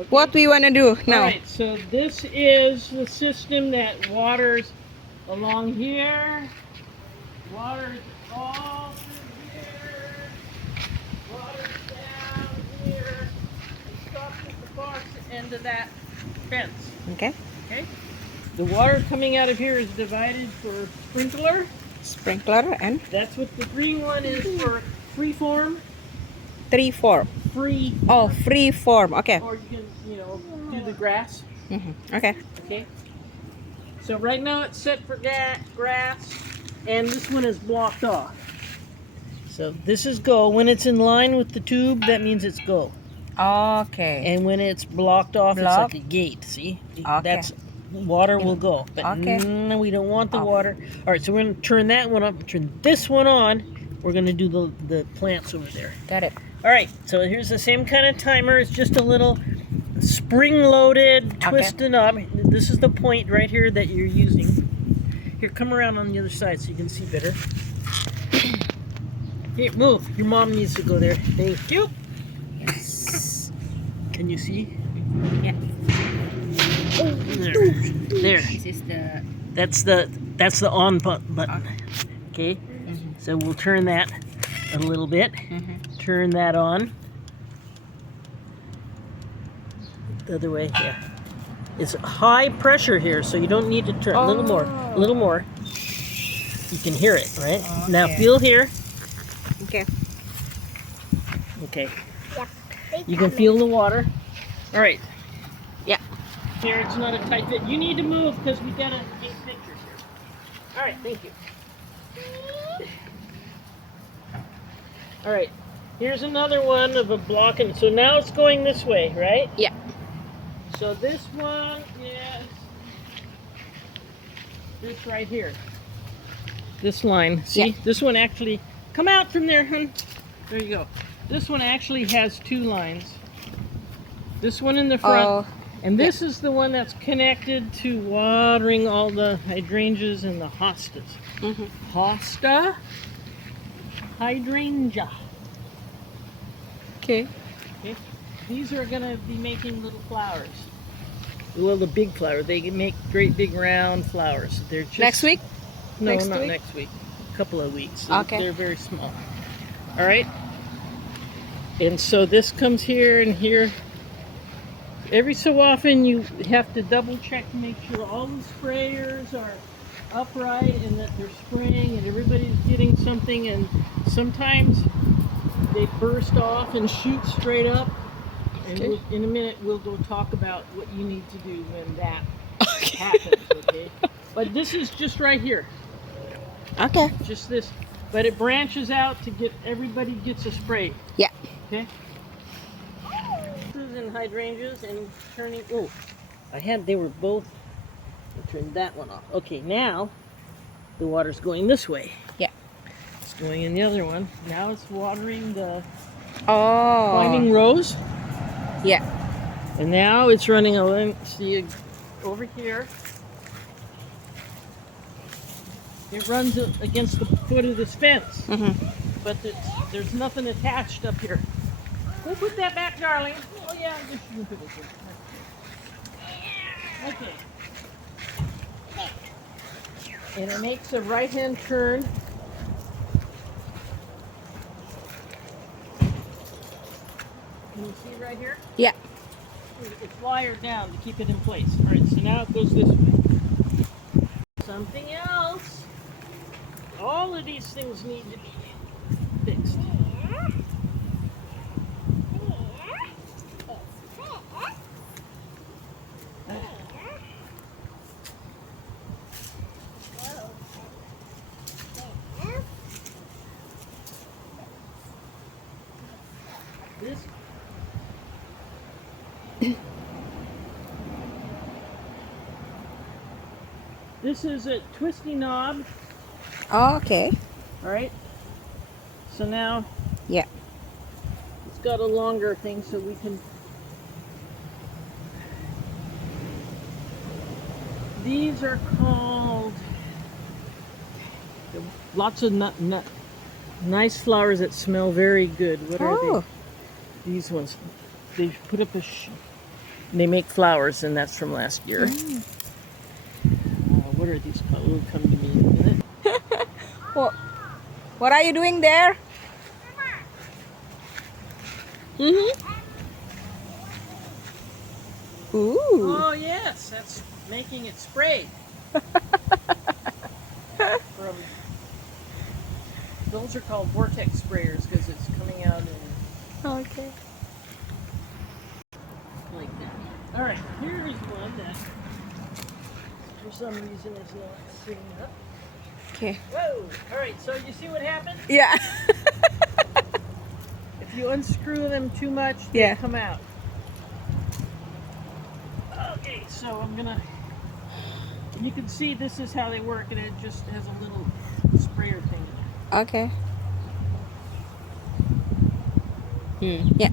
Okay? What we want to do now? Alright, so this is the system that waters along here, waters all through here, waters down here, and stops at the far end of that fence. Okay. Okay? The water coming out of here is divided for sprinkler. Sprinkler and That's what the green one is for free form. 3 4. Free. Oh, free form. Okay. Or you can, do the grass. Okay. Okay. So right now it's set for grass, and this one is blocked off. So this is go. When it's in line with the tube, that means it's go. Okay. And when it's blocked off, it's like a gate. See? Okay. That's water will go. But Okay. we don't want the water. All right. So we're gonna turn that one up. Turn this one on. We're gonna do the plants over there. Got it. All right. So here's the same kind of timer. It's just a little spring-loaded twist and up. This is the point right here that you're using. Here, come around on the other side so you can see better. Here, move. Your mom needs to go there. Thank you. Yes. Can you see? Yeah. There. This is the. That's the on button. Okay. So we'll turn that a little bit. Turn that on. The other way, yeah. It's high pressure here, so you don't need to turn. A little more. A little more. You can hear it, right? Okay. Now feel here. Okay. Okay. You can feel the water. All right. Yeah. Here, it's not a tight fit. You need to move because we gotta take pictures here. All right, thank you. All right. Here's another one of a block, and so now it's going this way, right? Yeah. So this one is this right here. This line. See? Yeah. This one actually, come out from there, hun. There you go. This one actually has 2 lines. This one in the front, and this is the one that's connected to watering all the hydrangeas and the hostas. Hosta, hydrangea. Okay. Okay. These are going to be making little flowers. Well, the big flower. They can make great big round flowers. They're just Next week? No, Next not week? next week. A couple of weeks. Okay. They're very small. All right. And so this comes here and here. Every so often you have to double check to make sure all the sprayers are upright and that they're spraying and everybody's getting something, and sometimes they burst off and shoot straight up. And in a minute we'll go talk about what you need to do when that happens, okay? But this is just right here. Okay. Just this. But it branches out to get, everybody gets a spray. Yeah. Okay? And hydrangeas and turning, they were both, I turned that one off. Okay, now the water's going this way. Yeah. It's going in the other one. Now it's watering the Oh. climbing rose. Yeah. And now it's running along, see, over here. It runs against the foot of this fence. But there's nothing attached up here. Go put that back, darling. Oh yeah, I guess you can put it there. Okay. And it makes a right-hand turn. Can you see right here? Yeah. It's wired down to keep it in place. All right, so now it goes this way. Something else. All of these things need to be fixed. This is a twisty knob. Okay. All right. So now, Yeah. it's got a longer thing, so we can. These are called. Lots of nice flowers that smell very good. What are they? These ones. They put up a They make flowers, and that's from last year. What are these called? Will come to me in a minute. What are you doing there? Mm-hmm. Ooh. Oh yes, that's making it spray. From those are called vortex sprayers because it's coming out in Okay. like that. All right, here is one that for some reason is not sitting up. Okay. Whoa! All right, so you see what happened? Yeah. If you unscrew them too much, they Yeah. come out. Okay, so I'm gonna. You can see this is how they work, and it just has a little sprayer thing in there. Okay. Yeah.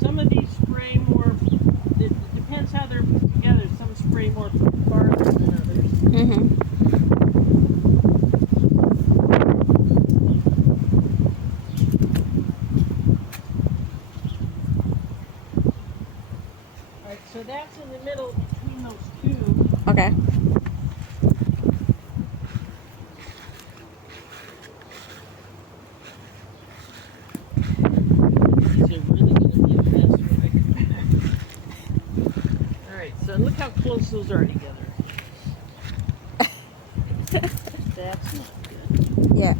Some of these spray more. It depends how they're put together. Some spray more farther than others. Mm-hmm. All right, so that's in the middle between those two. Okay. These are really going to be a mess. All right, so look how close those are together. That's not good. Yeah.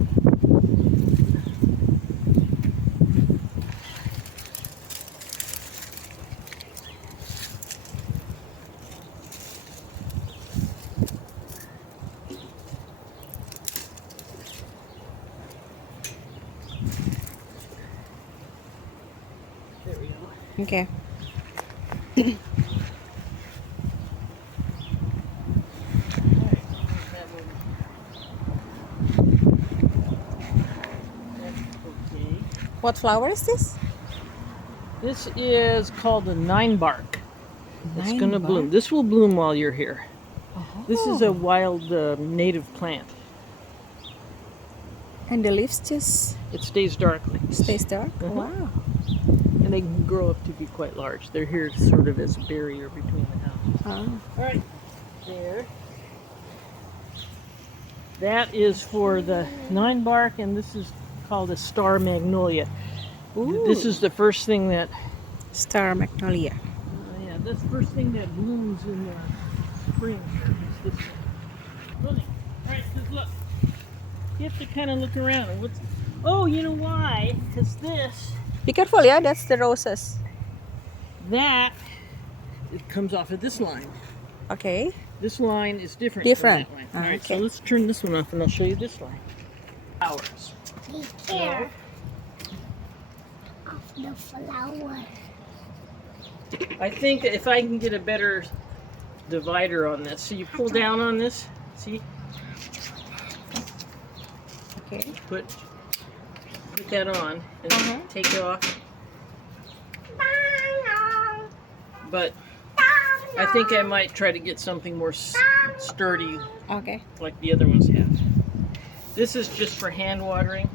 There we go. Okay. All right, that one. That's okay. What flower is this? This is called a nine bark. It's going to Nine bloom. bark? This will bloom while you're here. This is a Oh. wild native plant. And the leaves just It stays dark like this. stays dark. Uh-huh. Wow. And they can grow up to be quite large. They're here sort of as a barrier between the houses. Oh. All right, there. That is for the nine bark, and this is called a star magnolia. Ooh. This is the first thing that, Star magnolia. yeah, that's the first thing that blooms in the spring. Is this one. Running. All right, just look. You have to kind of look around. And what's? Oh, you know why? Because this, Be careful, yeah. That's the roses. that, it comes off of this line. Okay. This line is different. Different. From that line. Ah, All right, okay. so let's turn this one off, and I'll show you this line. Flowers. Be care of the flower. I think if I can get a better divider on this, so you pull down on this. See, Okay. put that on and Uh-huh. take it off. But I think I might try to get something more sturdy Okay. like the other ones have. This is just for hand watering.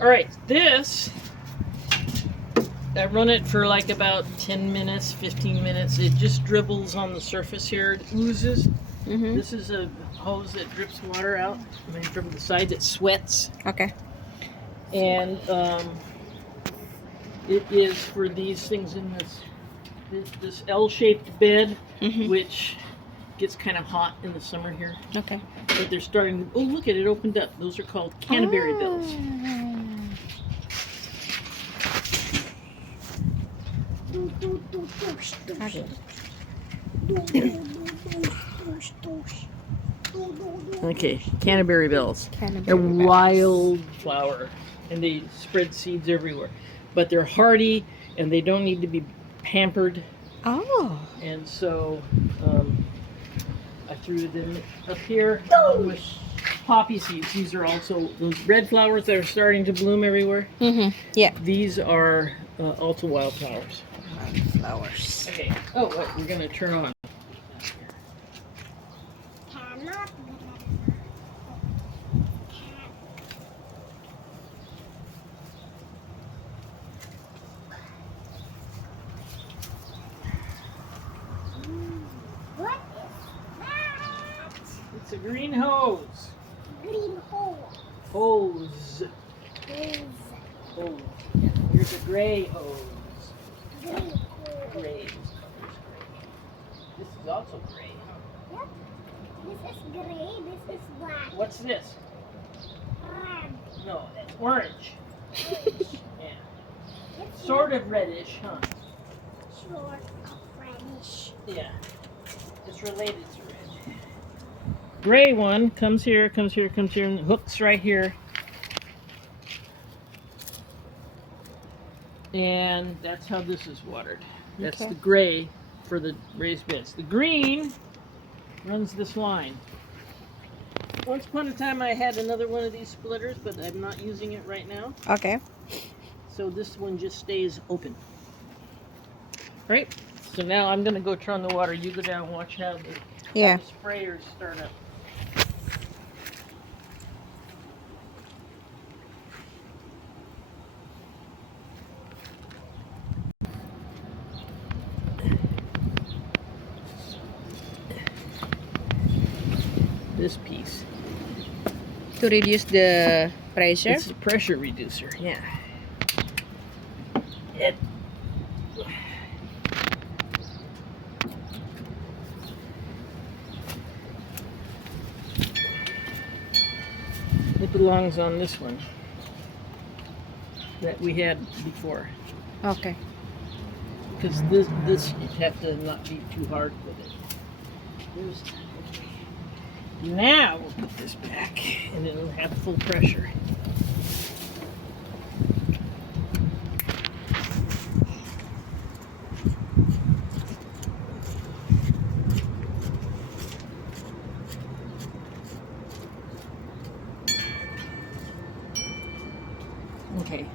All right, this, I run it for like about 10 minutes, 15 minutes. It just dribbles on the surface here. It oozes. Mm-hmm. This is a hose that drips water out from the side that sweats. Okay. And it is for these things in this L-shaped bed, Mm-hmm. which gets kind of hot in the summer here. Okay. But they're starting. Oh, look at it opened up. Those are called Canterbury bills. Okay. Okay, Canterbury bills. Canterbury They're bells. wild flower, and they spread seeds everywhere. But they're hardy, and they don't need to be pampered. Oh. And so I threw them up here along with poppy seeds. These are also those red flowers that are starting to bloom everywhere. Mm-hmm. Yeah. These are also wildflowers. Flowers. Okay. Oh, wait, we're gonna turn on. Cannot. green hose. Green hole. Hose. Hose. Hose. Yeah. Here's a gray hose. Green hole. Gray. This color's gray. This is also gray. Yep. This is gray. This is black. What's this? Red. No, that's orange. Yeah. It's Sort of reddish, huh? short of reddish. Yeah. It's related to red. Gray one comes here, comes here, comes here, and hooks right here. And that's how this is watered. That's Okay. the gray for the raised beds. The green runs this line. Once upon a time I had another one of these splitters, but I'm not using it right now. Okay. So this one just stays open. Right? So now I'm gonna go turn the water. You go down and watch how the Yeah. sprayers start up. This piece. To reduce the pressure. It's a pressure reducer. Yeah. It. It belongs on this one that we had before. Okay. Because this you have to not be too hard with it. There's, now we'll put this back and it'll have full pressure. Okay.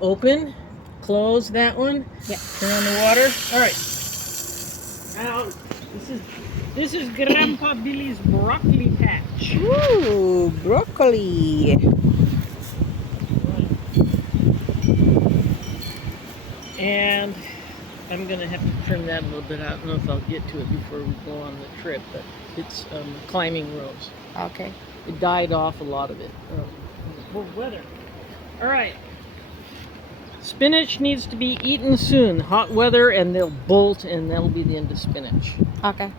Open, close that one. Yeah. Turn on the water. All right. Now this is Grandpa Billy's broccoli patch. Ooh, broccoli. And I'm gonna have to trim that a little bit. I don't know if I'll get to it before we go on the trip, but it's climbing rose. Okay. It died off a lot of it. Poor weather. All right. Spinach needs to be eaten soon. Hot weather and they'll bolt and that'll be the end of spinach. Okay.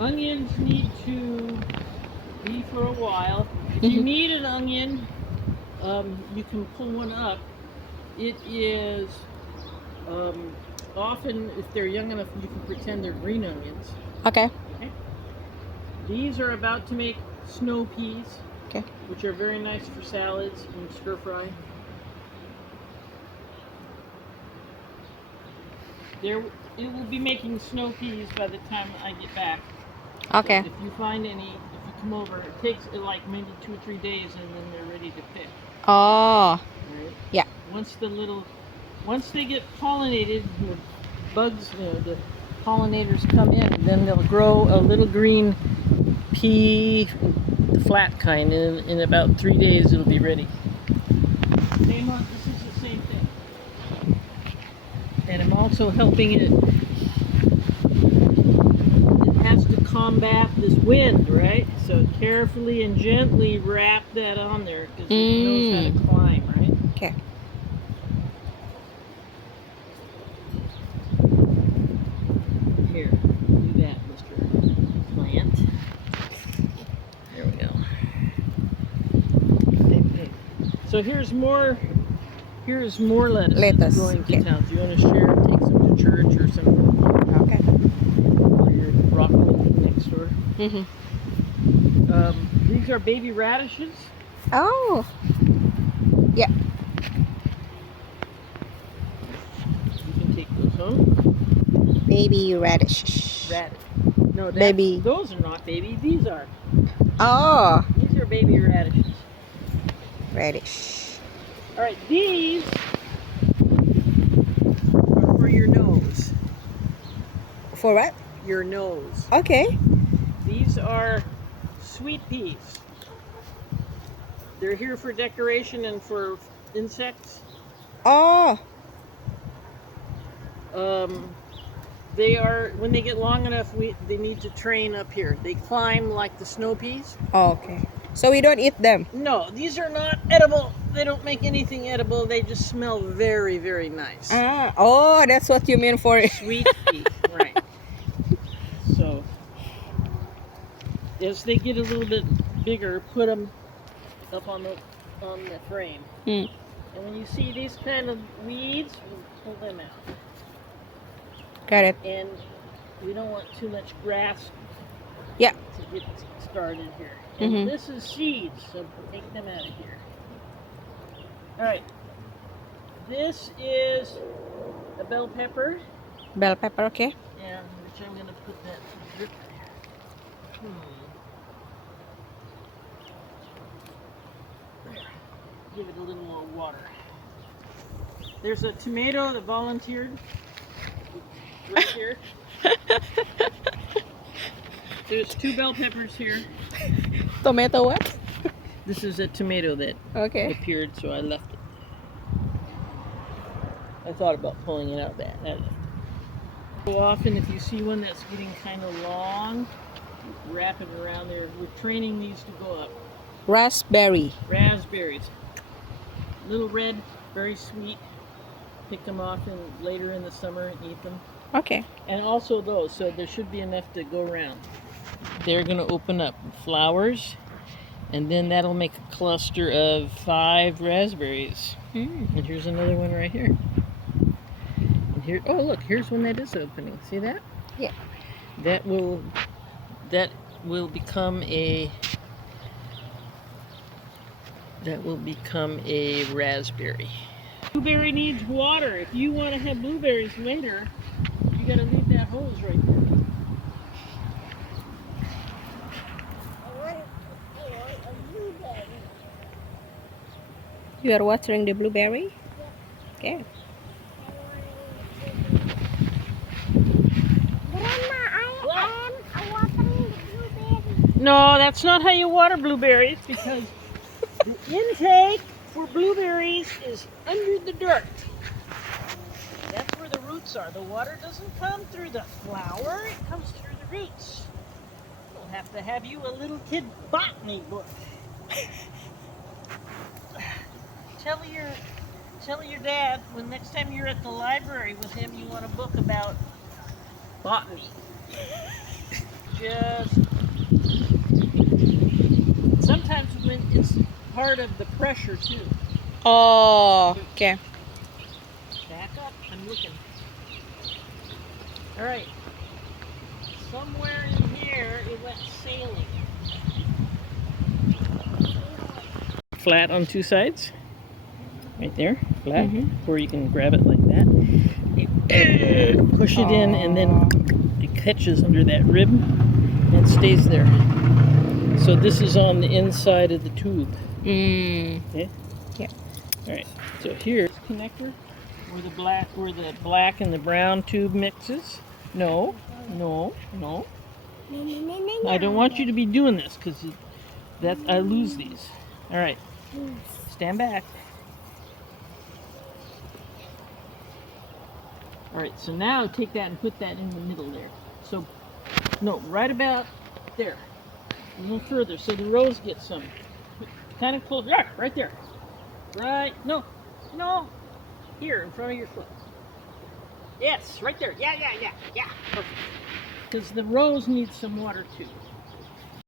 Onions need to be for a while. If you Mhm. need an onion, you can pull one up. It is often, if they're young enough, you can pretend they're green onions. Okay. Okay. These are about to make snow peas, Okay. which are very nice for salads and stir fry. It will be making snow peas by the time I get back. Okay. So if you find any, if you come over, it takes like maybe 2 or 3 days, and then they're ready to pick. Oh. Right? Yeah. Once they get pollinated, the bugs, the pollinators come in, then they'll grow a little green pea, the flat kind, and in about 3 days it'll be ready. This is the same thing. And I'm also helping it. It has to combat this wind, right? So carefully and gently wrap that on there because it knows how to climb, right? Okay. Here, do that, Mr. Plant. There we go. Okay. So here's more lettuce. Lettuce, That's going to okay. town. Do you want to share? Take some to church or something? Okay. Or your broccoli next door. Mhm. These are baby radishes. Oh. You can take those home. Baby radish. Radish. No, Baby. Those are not baby. These are. Oh. These are baby radishes. Radish. All right, these are for your nose. For what? Your nose. Okay. These are sweet peas. They're here for decoration and for insects. Oh. They are, when they get long enough, they need to train up here. They climb like the snow peas. Oh, okay. So we don't eat them. No, these are not edible. They don't make anything edible. They just smell very, very nice. Ah, oh, that's what you mean for it. Sweet pea, right. So, as they get a little bit bigger, put them up on the frame. Mm. And when you see these kind of weeds, pull them out. Got it. And we don't want too much grass Yeah. to get started here. And Mhm. this is seeds, so take them out of here. All right. This is a bell pepper, Bell pepper, okay. and which I'm going to put that drip here. There. Give it a little more water. There's a tomato that volunteered right here. There's 2 bell peppers here. Tomato what? This is a tomato that Okay. appeared, so I left it. I thought about pulling it out that. So often, if you see one that's getting kind of long, wrap it around there. We're training these to go up. Raspberry. Raspberries, little red, very sweet. Pick them off later in the summer and eat them. Okay. And also those, so there should be enough to go around. They're going to open up flowers, and then that'll make a cluster of 5 raspberries. Mm. And here's another one right here. And here, oh look, here's one that is opening. See that? Yeah. That will become a raspberry. Blueberry needs water. If you want to have blueberries later, you got to leave that hose right there. I want a blueberry. You are watering the blueberry? Okay. Grandma, I am watering the blueberry. No, that's not how you water blueberries, because the intake for blueberries is under the dirt. That's where the roots are. The water doesn't come through the flower, it comes through the roots. We'll have to have you a little kid botany book. Tell your dad when next time you're at the library with him, you want a book about botany. Just sometimes when it's part of the pressure too. Oh, okay. Back up, I'm looking. All right. Somewhere in here it went sailing. Flat on 2 sides. Right there, flat. Mhm. Or you can grab it like that. Push it in, and then it catches under that rib and stays there. So this is on the inside of the tube. Mm. Okay? Yeah. All right. So here's the connector where the black and the brown tube mixes. No. I don't want you to be doing this because I lose these. All right. Stand back. All right. So now take that and put that in the middle there. So no, right about there. A little further, so the rows get some. Kind of close. Yeah, right there. Right. No. Here, in front of your foot. Yes, right there. Yeah. Perfect. Because the rows need some water too.